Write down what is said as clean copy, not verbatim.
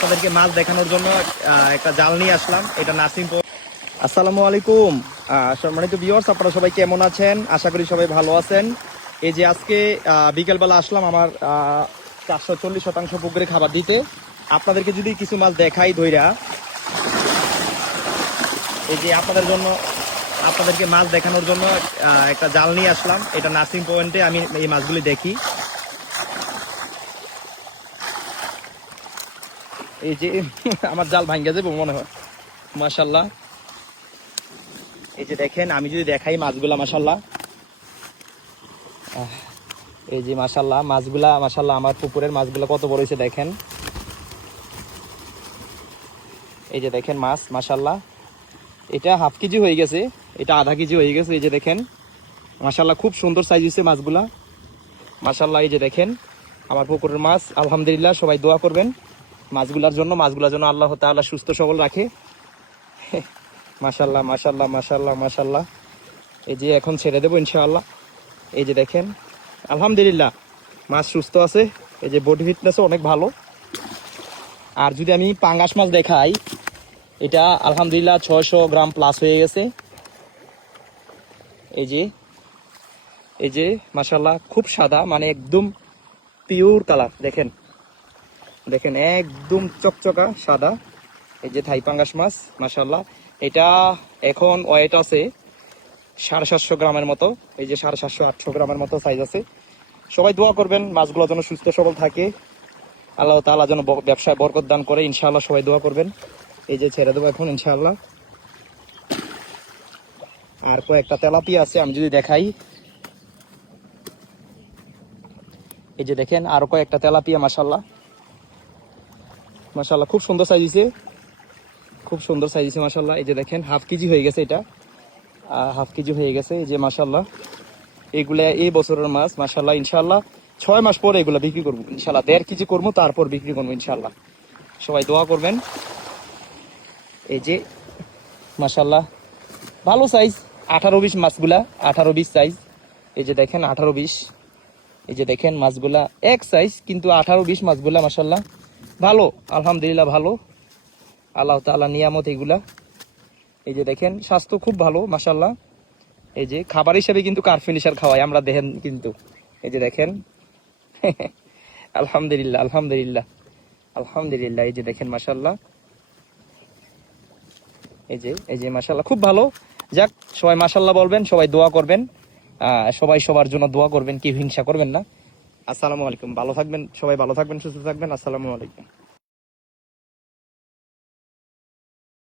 আপনাদেরকে মাছ দেখানোর জন্য একটা জাল নিয়ে আসলাম। এটা নাসিম। আসসালামু আলাইকুম সম্মানিত ভিউয়ার্স, আপনারা সবাই কেমন আছেন? আশা করি সবাই ভালো আছেন। এই যে আজকে বিকেলবেলা আসলাম আমার 440% পুকুরে খাবার দিতে। আপনাদেরকে যদি কিছু মাছ দেখাই ধইরা, এই যে আপনাদেরকে মাছ দেখানোর জন্য একটা জাল নিয়ে আসলাম। এটা নাসিম পয়েন্টে আমি এই মাছগুলি দেখি। এই যে আমার জাল ভাঙ্গা যাবে মনে হয়। মাশাআল্লাহ, এই যে দেখেন, আমি যদি দেখাই মাছগুলা, মাশাআল্লাহ, এই যে মাশাআল্লাহ মাছগুলা, মাশাআল্লাহ আমার পুকুরের মাছগুলা কত বড় হয়েছে দেখেন। এই যে দেখেন মাছ, মাশাআল্লাহ এটা হাফ কেজি হয়ে গেছে, এটা আধা কেজি হয়ে গেছে। এই যে দেখেন মাশাআল্লাহ খুব সুন্দর সাইজ হয়েছে মাছগুলা, মাশাআল্লাহ। এই যে দেখেন আমার পুকুরের মাছ, আলহামদুলিল্লাহ। সবাই দোয়া করবেন মাছগুলার জন্য আল্লাহ তাআলা সুস্থ সবল রাখে। মাশাআল্লাহ মাশাআল্লাহ মাশাআল্লাহ মাশাআল্লাহ। এই যে এখন ছেড়ে দেবো ইনশাআল্লাহ। এই যে দেখেন আলহামদুলিল্লাহ মাছ সুস্থ আছে। এই যে বডি ফিটনেসও অনেক ভালো। আর যদি আমি পাঙ্গাস মাছ দেখাই, এটা আলহামদুলিল্লাহ 600 গ্রাম প্লাস হয়ে গেছে। এই যে মাশাআল্লাহ খুব সাদা, মানে একদম পিওর কালার। দেখেন দেখেন একদম চকচকা সাদা। এই যে থাই পাঙ্গাস মাছ, মাশাআল্লাহ। এটা এখন ওয়েট আছে 750 গ্রামের মতো। এই যে 750-800 গ্রামের মতো সাইজ আছে। সবাই দোয়া করবেন মাছগুলো যেন সুস্থ সবল থাকে, আল্লাহ তাআলা যেন ব্যবসায় বরকত দান করে ইনশাআল্লাহ। সবাই দোয়া করবেন। এই যে ছেড়ে দেবো এখন ইনশাআল্লাহ। আর কয়েকটা তেলাপিয়া আছে, আমি যদি দেখাই, এই যে দেখেন আরো কয়েকটা তেলাপিয়া, মাশাআল্লাহ মাশাআল্লাহ খুব সুন্দর সাইজ হয়েছে, খুব সুন্দর সাইজ হয়েছে মাশাআল্লাহ। এই যে দেখেন হাফ কেজি হয়ে গেছে, এটা হাফ কেজি হয়ে গেছে। এই যে মাশাআল্লাহ এগুলা এই বছরের মাছ, মাশাআল্লাহ। ইনশাআল্লাহ 6 মাস পরে এগুলা বিক্রি করবো ইনশাআল্লাহ। 1.5 কেজি করবো, তারপর বিক্রি করবো ইনশাআল্লাহ। সবাই দোয়া করবেন। এই যে মাশাআল্লাহ ভালো সাইজ, 18-20 মাছগুলা, 18-20 সাইজ। এই যে দেখেন 18-20। এই যে দেখেন মাছগুলা এক সাইজ, কিন্তু 18-20 মাছগুলা মাশাআল্লাহ ভালো, আলহামদুলিল্লাহ ভালো, আল্লাহ তাআলা নিয়ামত এগুলা। এই যে দেখেন স্বাস্থ্য খুব ভালো মাশাআল্লাহ। এই যে খাবার হিসেবে কিন্তু কার ফিনিশার খাওয়াই আমরা, দেখেন কিন্তু। এই যে দেখেন আলহামদুলিল্লাহ আলহামদুলিল্লাহ আলহামদুলিল্লাহ। এই যে দেখেন মাশাআল্লাহ। এই যে মাশাআল্লাহ খুব ভালো। যাক, সবাই মাশাআল্লাহ বলবেন, সবাই দোয়া করবেন, সবাই সবার জন্য দোয়া করবেন, কেউ হিংসা করবেন না। আসসালামু আলাইকুম। ভালো থাকবেন সবাই, ভালো থাকবেন, সুস্থ থাকবেন। আসসালামু আলাইকুম।